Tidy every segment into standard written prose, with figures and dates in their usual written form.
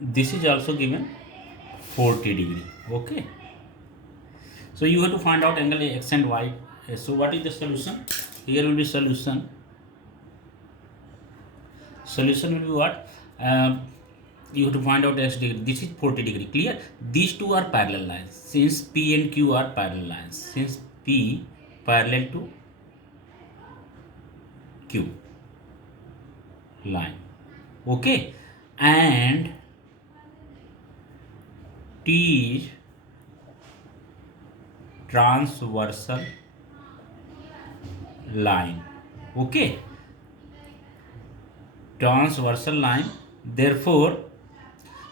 this is also given 40 degree. Okay, so you have to find out angle x and y. So what is the solution? Here will be solution will be what? You have to find out x degree. This is 40 degree. Clear? These two are parallel lines. Since P and Q are parallel lines, since P parallel to Q line, okay, and T is transversal line, okay, transversal line. Therefore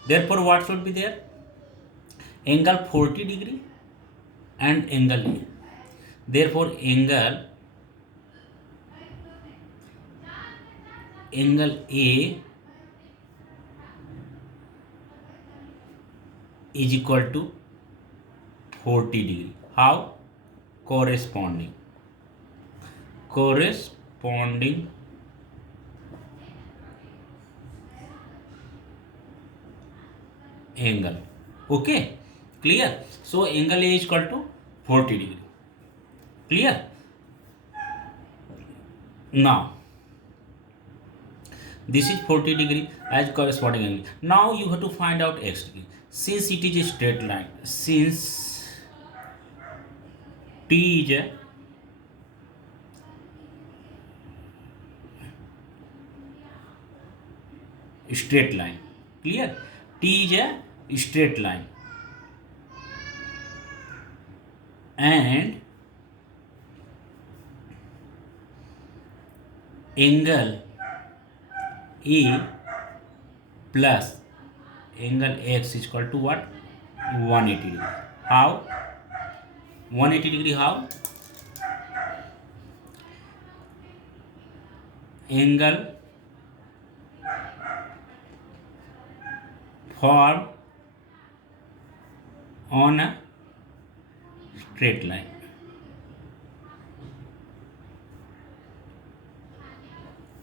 what should be there? Angle 40 degree and angle A. Therefore angle A is equal to 40 degree. How? Corresponding angle. Okay, clear? So angle A is equal to 40 degree. Clear? Now this is 40 degree as corresponding angle. Now you have to find out x degree. Since it is a straight line, since T is a straight line, clear? T is a straight line and angle A plus angle x is equal to what? 180 degree. How? 180 degree how? Angle formed on a straight line.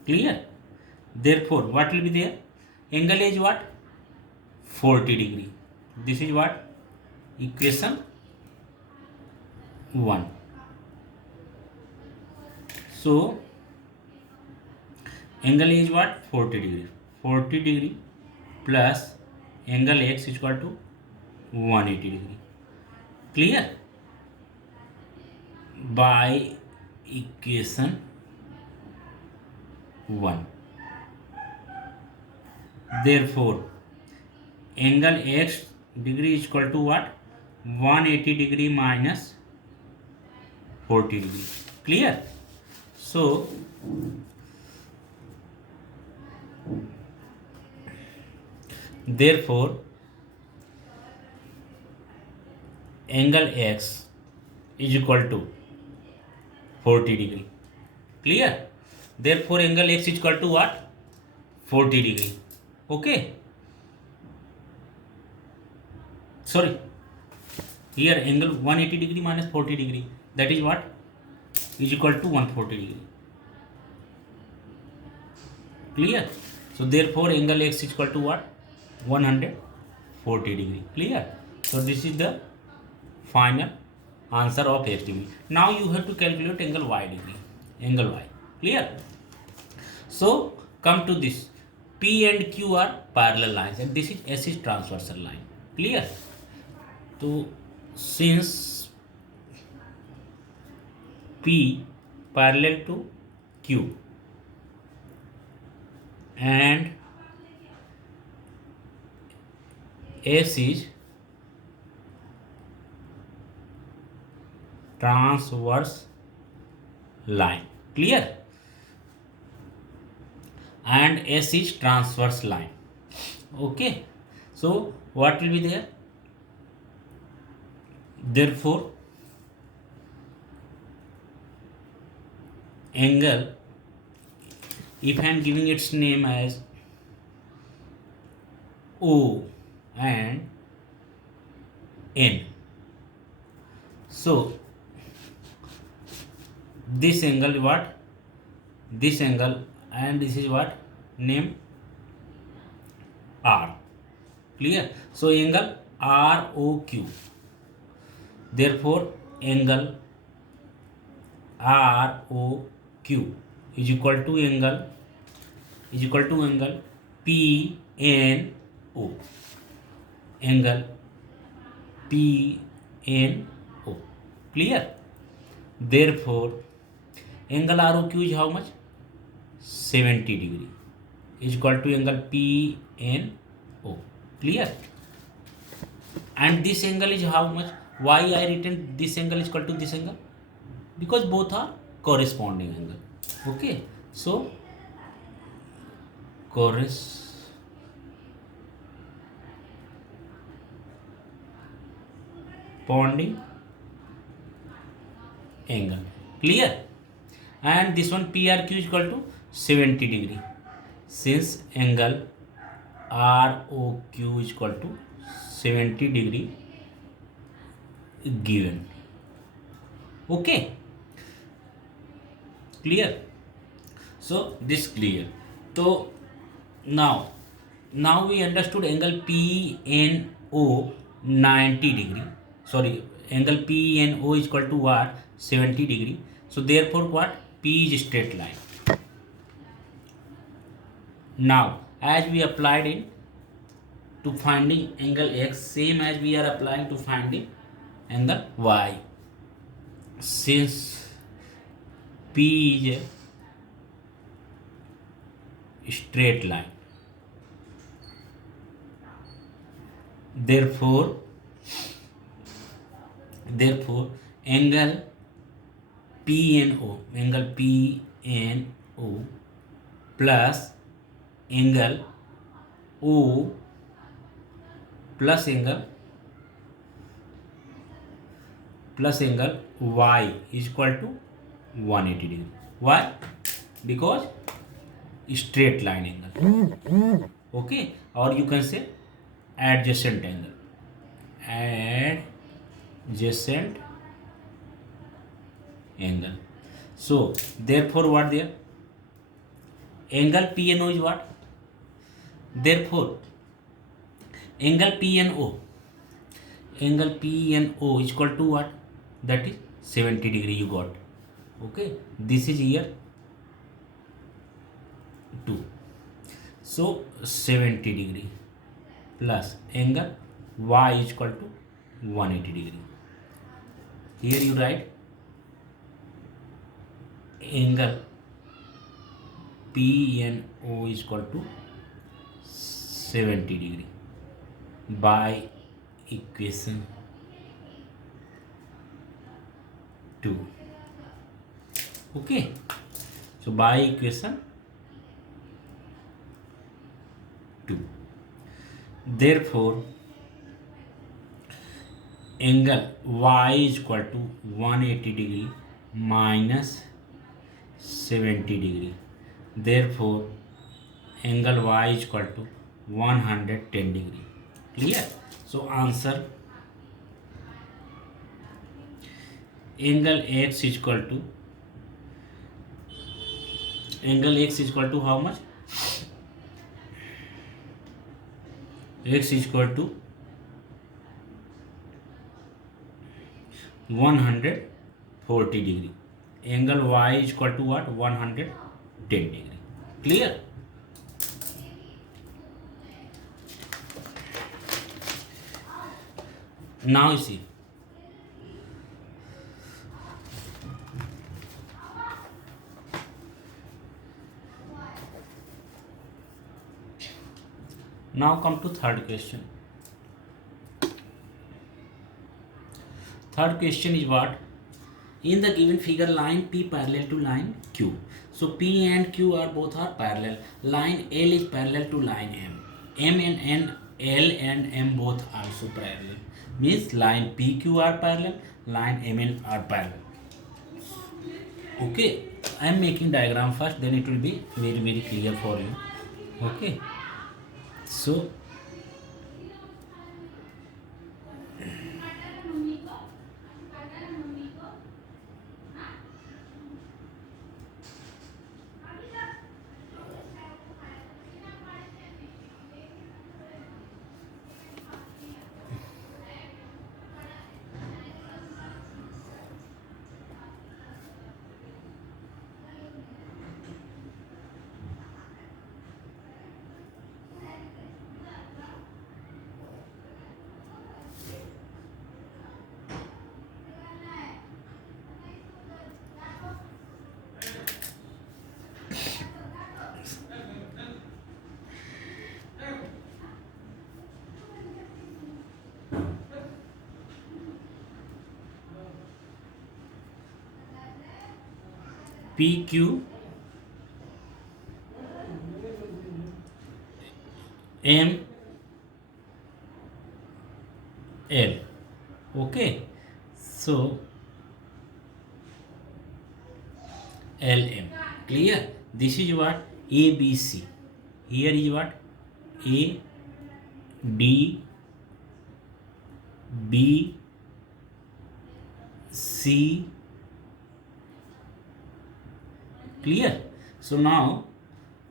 Clear? Therefore, what will be there? Angle is what? 40 degree. This is what? Equation 1. So, angle is what? 40 degree. 40 degree plus angle x is equal to 180 degree. Clear? By equation 1. Therefore, angle x degree is equal to what? 180 degree minus 40 degree. Clear? So, therefore, angle x is equal to 40 degree. Clear? Therefore, angle x is equal to what? 40 degree. Okay. Sorry. Here angle 180 degree minus 40 degree. That is what? Is equal to 140 degree. Clear? So therefore angle x is equal to what? 140 degree. Clear? So this is the final answer of x degree. Now you have to calculate angle y degree. Angle y. Clear? So come to this. P and Q are parallel lines and this is S is transversal line. Clear? So since P parallel to Q and S is transverse line. Clear? And S is transverse line. Okay. So what will be there? Therefore, angle, if I am giving its name as O and N, so this angle what? And this is what? Name R. Clear? So angle ROQ. Therefore angle ROQ is equal to angle PNO. Angle PNO. Clear? Therefore angle ROQ is how much? 70 degree is equal to angle PNO. Clear? And this angle is how much? Why I written this angle is equal to this angle? Because both are corresponding angle. Okay, so corresponding angle. Clear? And this one PRQ is equal to 70 degree. Since angle ROQ is equal to 70 degree given. Okay, clear? So this clear. So now we understood angle PNO 90 degree. Sorry, angle PNO is equal to what? 70 degree. So therefore what? P is straight line. Now as we applied in to finding angle X, same as we are applying to finding angle Y. Since P is a straight line, therefore angle PNO plus angle O plus angle Y is equal to 180 degree. Why? Because straight line angle. Okay, or you can say adjacent angle. Adjacent angle. So therefore what there? Angle PNO is what? Therefore angle PNO is equal to what? That is 70 degree you got. Okay, this is here 2. So 70 degree plus angle Y is equal to 180 degree. Here you write angle PNO is equal to 70 degree by equation 2. Okay, so by equation 2, therefore angle Y is equal to 180 degree minus 70 degree. Therefore angle Y is equal to 110 degree. Clear? So answer angle X is equal to how much? X is equal to 140 degree. Angle Y is equal to what? 110 degree. Clear? Now you see, now come to third question. Third question is what? In the given figure, line P parallel to line Q. So P and Q are both are parallel. Line L is parallel to line M. M and L and M both also parallel. Means line PQ are parallel, line MN are parallel. Okay, I am making diagram first, then it will be very clear for you. Okay, so PQ M L. Okay, so LM. Clear? This is what ABC. Here is what A, D, B, C. Clear? So now,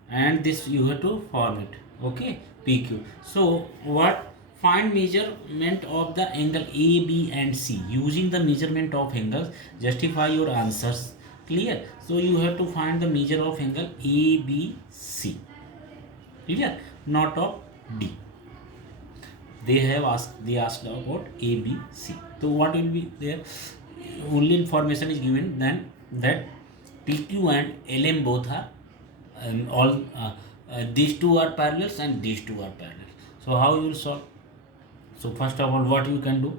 and this you have to form it. Okay, PQ. So what? Find measurement of the angle A, B and C. Using the measurement of angles, justify your answers. Clear? So you have to find the measure of angle A, B, C. Clear? Not of D. They asked about A, B, C. So what will be there? Only information is given then that PQ and LM both are all these two are parallels and these two are parallel. So how you will solve? So first of all, what you can do?